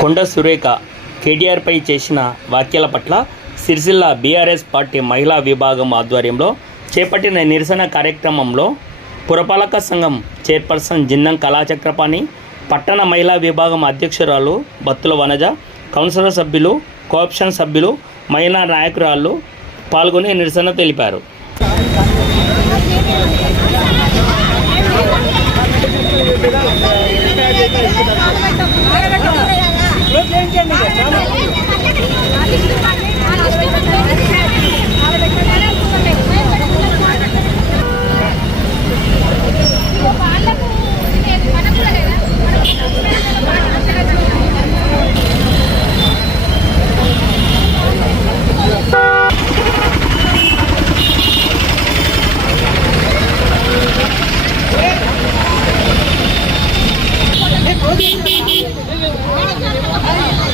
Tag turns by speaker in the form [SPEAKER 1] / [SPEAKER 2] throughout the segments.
[SPEAKER 1] కొండ సురేఖ కేటీఆర్పై చేసిన వ్యాఖ్యల పట్ల సిరిసిల్ల బీఆర్ఎస్ పార్టీ మహిళా విభాగం ఆధ్వర్యంలో చేపట్టిన నిరసన కార్యక్రమంలో పురపాలక సంఘం చైర్పర్సన్ జిన్నం కళాచక్రపాణి పట్టణ మహిళా విభాగం అధ్యక్షురాలు బత్తుల వనజ కౌన్సిలర్ సభ్యులు కోఆప్షన్ సభ్యులు మహిళా నాయకురాలు పాల్గొని నిరసన తెలిపారు.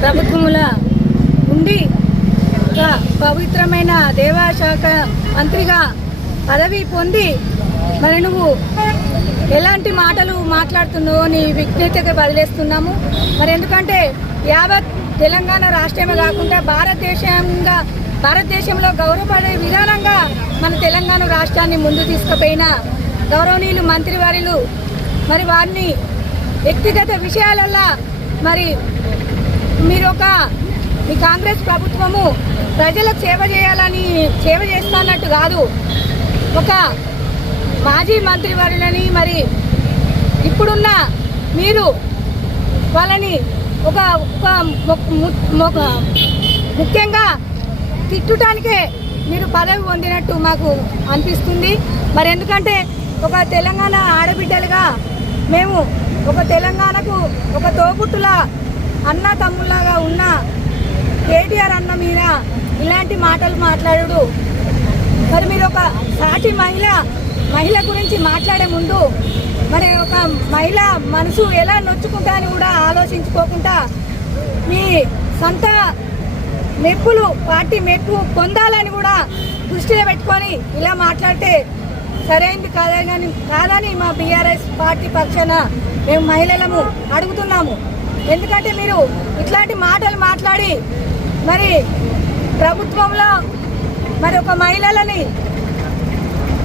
[SPEAKER 2] ప్రభుత్వముల ఉండి ఒక పవిత్రమైన దేవాశాఖ మంత్రిగా పదవి పొంది మరి నువ్వు ఎలాంటి మాటలు మాట్లాడుతున్నావో నీ విజ్ఞతకి బదిలేస్తున్నాము. మరి ఎందుకంటే యావత్ తెలంగాణ రాష్ట్రమే కాకుండా భారతదేశంగా భారతదేశంలో గౌరవపడే విధానంగా మన తెలంగాణ రాష్ట్రాన్ని ముందు తీసుకుపోయిన గౌరవనీయులు మంత్రివారిలు మరి వారిని వ్యక్తిగత విషయాలల్లో మరి మీరు ఒక మీ కాంగ్రెస్ ప్రభుత్వము ప్రజలకు సేవ చేయాలని సేవ చేస్తున్నట్టు కాదు. ఒక మాజీ మంత్రివర్యులని మరి ఇప్పుడున్న మీరు వాళ్ళని ఒక ఒక ముఖ్యంగా తిట్టుటానికే మీరు పదవి పొందినట్టు మాకు అనిపిస్తుంది. మరి ఎందుకంటే ఒక తెలంగాణ ఆడబిడ్డలుగా మేము ఒక తెలంగాణకు ఒక తోబుట్టుల అన్న తమ్ముళ్ళగా ఉన్న కేటీఆర్ అన్న మీద ఇలాంటి మాటలు మాట్లాడు మరి మీరు ఒక సాటి మహిళ మహిళ గురించి మాట్లాడే ముందు మరి ఒక మహిళ మనసు ఎలా నొచ్చుకుంటా అని కూడా ఆలోచించుకోకుండా మీ సొంత మెప్పులు పార్టీ మెప్పు పొందాలని కూడా దృష్టిలో పెట్టుకొని ఇలా మాట్లాడితే సరైనది కాదని కాదని మా బీఆర్ఎస్ పార్టీ పక్షాన మేము మహిళలము అడుగుతున్నాము. ఎందుకంటే మీరు ఇట్లాంటి మాటలు మాట్లాడి మరి ప్రభుత్వంలో మరి ఒక మహిళలని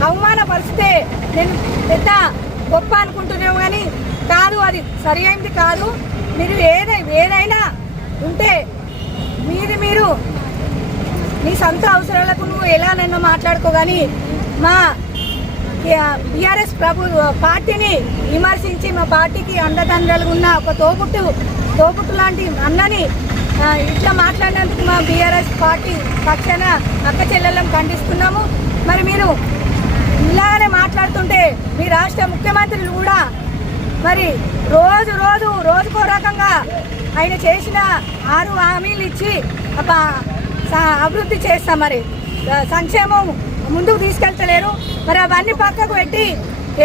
[SPEAKER 2] అవమానపరిస్తే నేను పెద్ద గొప్ప అనుకుంటున్నాము కానీ కాదు అది సరి అయింది కాదు. మీరు ఏదై ఏదైనా ఉంటే మీది మీరు నీ సొంత అవసరాలకు నువ్వు ఎలానైనా మాట్లాడుకో కానీ మా బీఆర్ఎస్ ప్రభు పార్టీని విమర్శించి మా పార్టీకి అండదండలుగా ఉన్న ఒక తోబుట్టు తోబుట్టు లాంటి అన్నని ఇట్లా మాట్లాడినందుకు మా బీఆర్ఎస్ పార్టీ పక్షాన అక్క చెల్లెలను ఖండిస్తున్నాము. మరి మీరు ఇలాగనే మాట్లాడుతుంటే మీ రాష్ట్ర ముఖ్యమంత్రులు కూడా మరి రోజు రోజు రోజుకో రకంగా ఆయన చేసిన ఆరు హామీలు ఇచ్చి ఒక అభివృద్ధి చేస్తాం మరి. సంక్షేమం ముందుకు తీసుకెళ్తలేరు. మరి అవన్నీ పక్కకు పెట్టి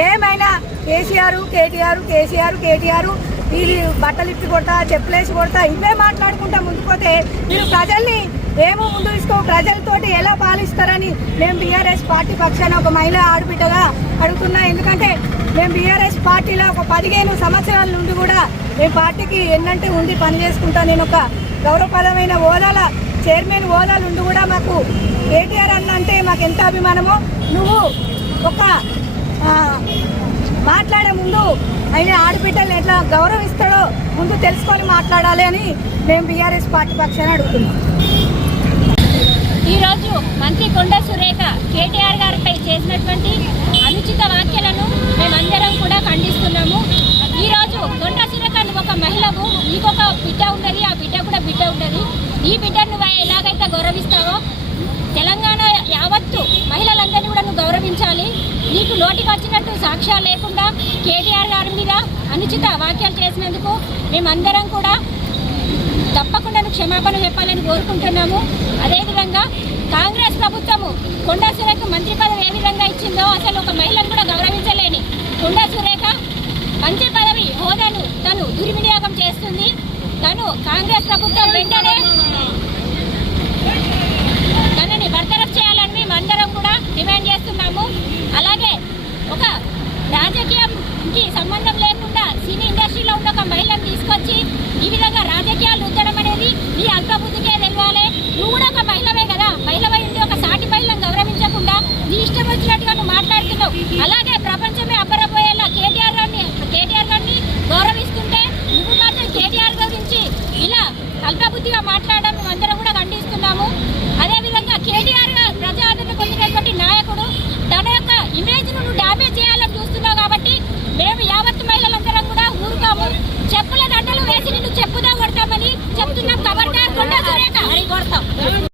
[SPEAKER 2] ఏమైనా కేసీఆర్ కేటీఆర్ కేసీఆర్ కేటీఆర్ వీళ్ళు బట్టలు ఇప్పి కొడతా చెప్పులేసి కొడతా ఇవే మాట్లాడుకుంటా ముందుకుపోతే మీరు ప్రజల్ని ఏమో ముందు తీసుకో ప్రజలతోటి ఎలా పాలిస్తారని మేము బీఆర్ఎస్ పార్టీ పక్షాన ఒక మహిళ ఆడబిడ్డగా అడుగుతున్నా. ఎందుకంటే మేము బీఆర్ఎస్ పార్టీలో ఒక పదిహేను సంవత్సరాల నుండి కూడా మేము పార్టీకి ఎన్నంటే ఉండి పనిచేసుకుంటా నేను ఒక గౌరవప్రదమైన హోదాల చైర్మన్ హోదాలు ఉండి కూడా మాకు నాకు ఎంత అభిమానమో నువ్వు ఒక మాట్లాడే ముందు ఆయన ఆడబిడ్డలు ఎట్లా గౌరవిస్తాడో ముందు తెలుసుకొని మాట్లాడాలి అని మేము బీఆర్ఎస్ పార్టీ పక్షాన్ని అడుగుతున్నాం.
[SPEAKER 3] ఈరోజు మంత్రి కొండ సురేఖ కేటీఆర్ గారిపై చేసినటువంటి అనుచిత వ్యాఖ్యలను మేమందరం కూడా ఖండిస్తున్నాము. ఈరోజు కొండ మహిళకు నీకొక బిడ్డ ఉన్నది ఆ బిడ్డ కూడా బిడ్డ ఉన్నది. ఈ బిడ్డను నువ్వు ఎలాగైతే గౌరవిస్తావో తెలంగాణ యావత్తు మహిళలందరినీ కూడా నువ్వు గౌరవించాలి. నీకు నోటికి వచ్చినట్టు సాక్ష్యాలు లేకుండా కేటీఆర్ గారి మీద అనుచిత వ్యాఖ్యలు చేసినందుకు మేమందరం కూడా తప్పకుండా క్షమాపణ చెప్పాలని కోరుకుంటున్నాము. అదేవిధంగా కాంగ్రెస్ ప్రభుత్వము కొండా సురేఖ మంత్రి పదవి ఏ విధంగా ఇచ్చిందో అసలు ఒక మహిళను కూడా గౌరవించలేని కొండా సురేఖ మంత్రి పదవి హోదాను తను దుర్వినియోగం చేస్తుంది. తను కాంగ్రెస్ ప్రభుత్వం వెంటనే నువ్వు కూడా ఒక మహిళవే కదా? మహిళవై ఉండి ఒక సాటి మహిళను గౌరవించకుండా నీ ఇష్టం వచ్చినట్టుగా నువ్వు మాట్లాడుతున్నావు. అలాగే ప్రపంచమే అబ్బరపోయేలా కేటీఆర్ గారిని కేటీఆర్ గారిని గౌరవిస్తుంటే నువ్వు మాత్రం కేటీఆర్ గురించి ఇలా అల్పబుద్ధిగా మాట్లాడడం అందరం కూడా ఖండిస్తున్నాము. అదేవిధంగా కేటీఆర్ గారు ప్రజాదరణ పొందినటువంటి నాయకుడు తన యొక్క ఇమేజ్ను నువ్వు డామేజ్ చేయాలని చూస్తున్నావు కాబట్టి మేము యావత్ మహిళలందరం కూడా ఊరుకాము. చెప్పుల దండలు వేసి నిన్ను చెప్పుదా కొడతామని చెప్తున్నాం కాబట్టి corto.